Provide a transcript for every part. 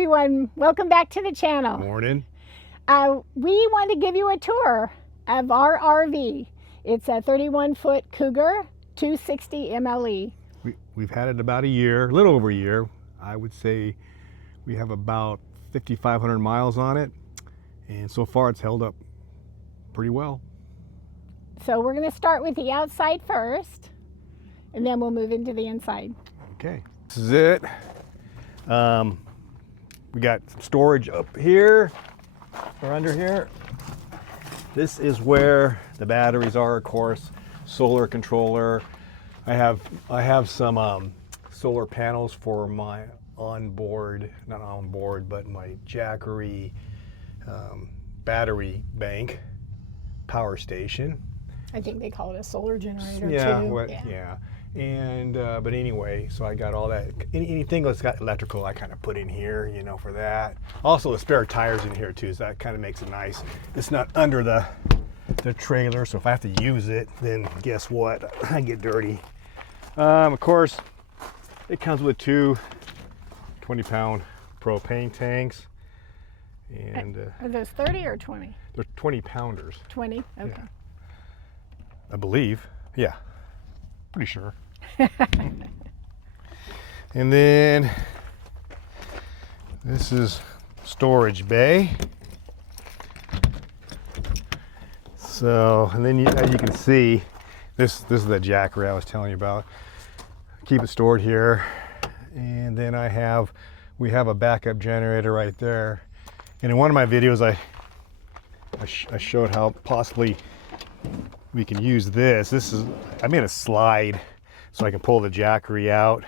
everyone, welcome back to the channel. Morning. We want to give you a tour of our RV. It's a 31-foot Cougar 260 MLE. We've had it about a year, a little over a year. I would say we have about 5,500 miles on it, and so far it's held up pretty well. So we're going to start with the outside first, and then we'll move into the inside. Okay, this is it. We got some storage up here or under here. This is where the batteries are, of course. Solar controller. I have some solar panels for my onboard, not onboard, but my Jackery battery bank power station. I think they call it a solar generator too. Yeah. And but anyway, so I got all that. Anything that's got electrical, I kind of put in here, you know, for that. Also, the spare tires in here too, so that kind of makes it nice. It's not under the trailer, so if I have to use it, then guess what? I get dirty. Of course, it comes with two 20-pound propane tanks. And are those 30 or 20? They're 20 pounders. 20? Okay. Yeah. I believe. Yeah. Pretty sure. And then this is storage bay. So, and then as you can see, this is the Jackery I was telling you about. Keep it stored here. And then we have a backup generator right there. And in one of my videos, I showed how possibly we can use this. I made a slide so I can pull the Jackery out,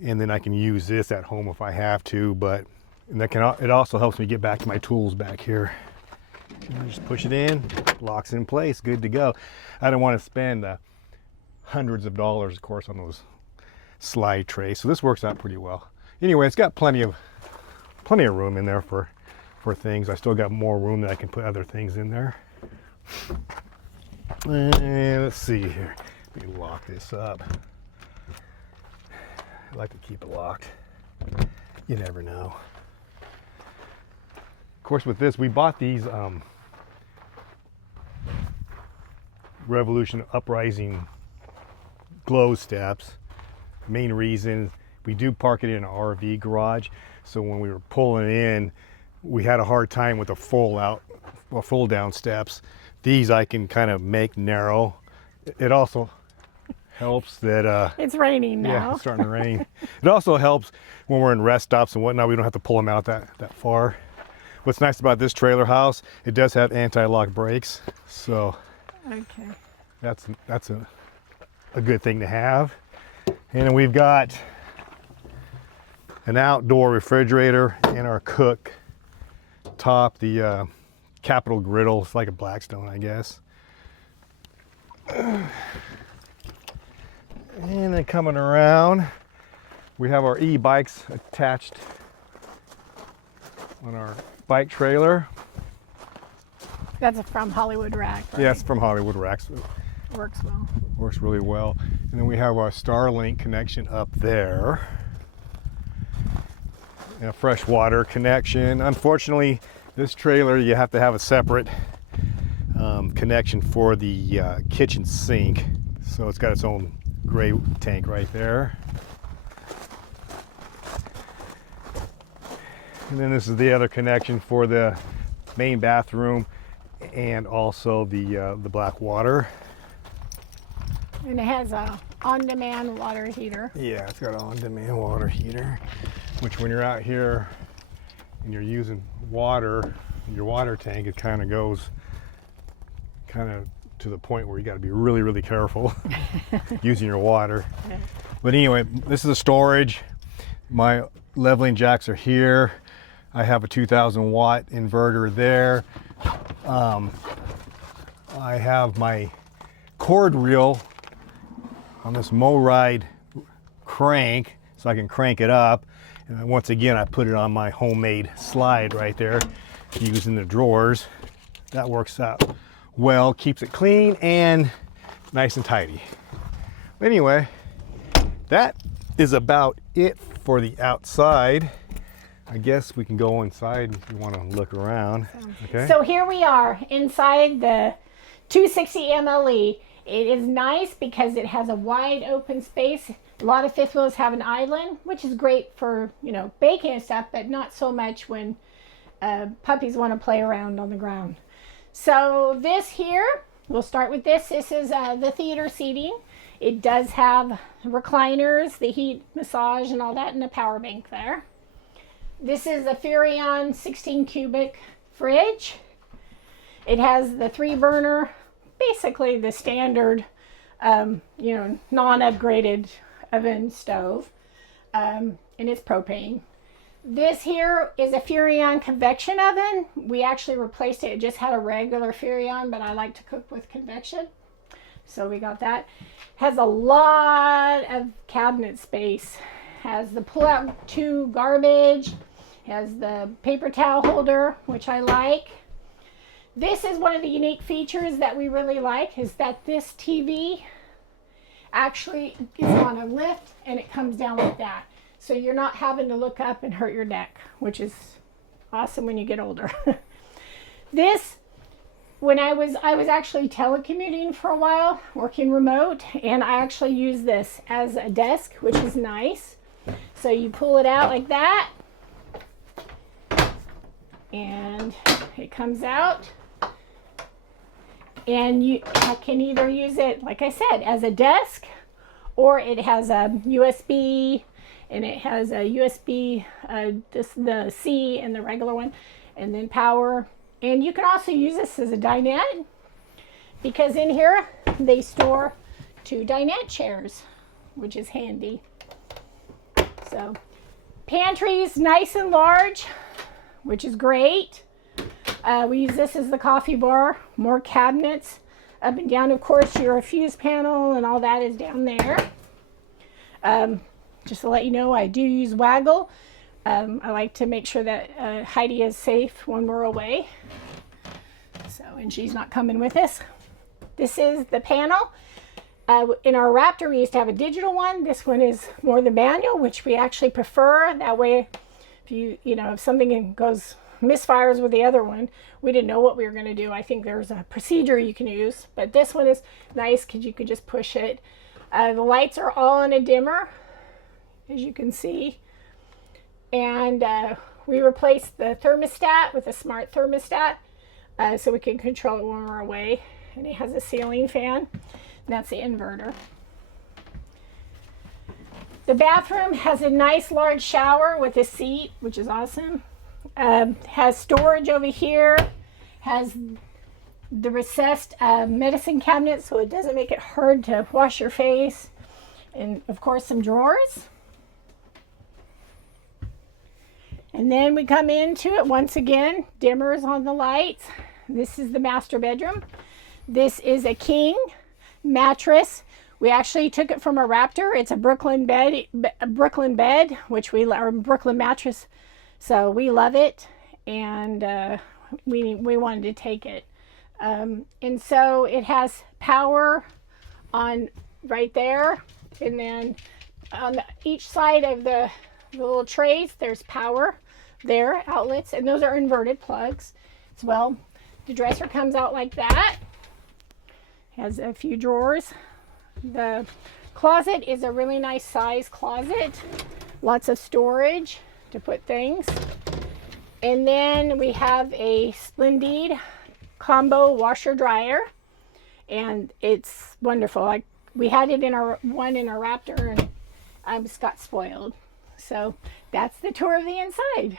and then I can use this at home if I have to. It also helps me get back to my tools back here. Just push it in, locks in place, good to go. I don't want to spend hundreds of dollars, of course, on those slide trays. So this works out pretty well. Anyway, it's got plenty of room in there for things. I still got more room that I can put other things in there. And let's see here. Let me lock this up. I like to keep it locked. You never know. Of course, with this, we bought these Revolution Uprising glow steps. Main reason, we do park it in an RV garage, so when we were pulling in, we had a hard time with the fold down steps. These I can kind of make narrow. It also helps that it's raining now. Yeah, it's starting to rain. It also helps when we're in rest stops and whatnot. We don't have to pull them out that far. What's nice about this trailer house, it does have anti-lock brakes, so okay, that's a good thing to have. And then we've got an outdoor refrigerator and our cook top, the Capital griddle. It's like a Blackstone, I guess. And then coming around, we have our e-bikes attached on our bike trailer. That's from Hollywood Rack, right? Yeah, it's from Hollywood Racks. Works well. Works really well. And then we have our Starlink connection up there. And a fresh water connection. Unfortunately, this trailer, you have to have a separate connection for the kitchen sink. So it's got its own gray tank right there. And then this is the other connection for the main bathroom and also the black water. And it has a on-demand water heater. Yeah, it's got an on-demand water heater, which when you're out here and you're using water in your water tank, it kind of goes to the point where you got to be really, really careful using your water. Yeah. But anyway, this is the storage. My leveling jacks are here. I have a 2,000 watt inverter there. I have my cord reel on this MoRide crank, so I can crank it up. And once again, I put it on my homemade slide right there, using the drawers. That works out well, keeps it clean and nice and tidy. But anyway, that is about it for the outside. I guess we can go inside if you want to look around. Okay. So here we are inside the 260 MLE. It is nice because it has a wide open space. A lot of fifth wheels have an island, which is great for, you know, baking and stuff, but not so much when puppies want to play around on the ground. So this here, we'll start with this. This is the theater seating. It does have recliners, the heat massage and all that, and a power bank there. This is a Furrion 16 cubic fridge. It has the 3-burner, basically the standard, you know, non-upgraded oven stove, and it's propane. This here is a Furrion convection oven. We actually replaced it. It just had a regular Furrion, but I like to cook with convection. So we got that. Has a lot of cabinet space. Has the pull-out 2 garbage. Has the paper towel holder, which I like. This is one of the unique features that we really like, is that this TV actually is on a lift and it comes down like that. So you're not having to look up and hurt your neck, which is awesome when you get older. This, when I was actually telecommuting for a while, working remote, and I actually use this as a desk, which is nice. So you pull it out like that, and it comes out. And you can either use it, like I said, as a desk, or it has a USB, and it has a USB, the C and the regular one, and then power. And you can also use this as a dinette, because in here they store 2 dinette chairs, which is handy. So pantry's nice and large, which is great. We use this as the coffee bar, more cabinets up and down. Of course, your fuse panel and all that is down there. Just to let you know, I do use Waggle. I like to make sure that Heidi is safe when we're away. So, and she's not coming with us. This is the panel. In our Raptor, we used to have a digital one. This one is more the manual, which we actually prefer. That way, if if something goes misfires with the other one, we didn't know what we were going to do. I think there's a procedure you can use, but this one is nice because you could just push it. The lights are all in a dimmer, as you can see, and we replaced the thermostat with a smart thermostat, so we can control it when we're away. And it has a ceiling fan. That's the inverter. The bathroom has a nice large shower with a seat, which is awesome. Has storage over here, has the recessed medicine cabinet so it doesn't make it hard to wash your face, and of course some drawers. And then we come into it once again, dimmers on the lights. This is the master bedroom. This is a king mattress. We actually took it from a Raptor. It's a Brooklyn bed, which or Brooklyn mattress. So we love it, and we wanted to take it. And so it has power on right there, and then on each side of the little trays, there's power there, outlets, and those are inverted plugs as well. The dresser comes out like that. Has a few drawers. The closet is a really nice size closet. Lots of storage to put things. And then we have a Splendid combo washer dryer, and it's wonderful. We had it in our Raptor, and I just got spoiled. So that's the tour of the inside.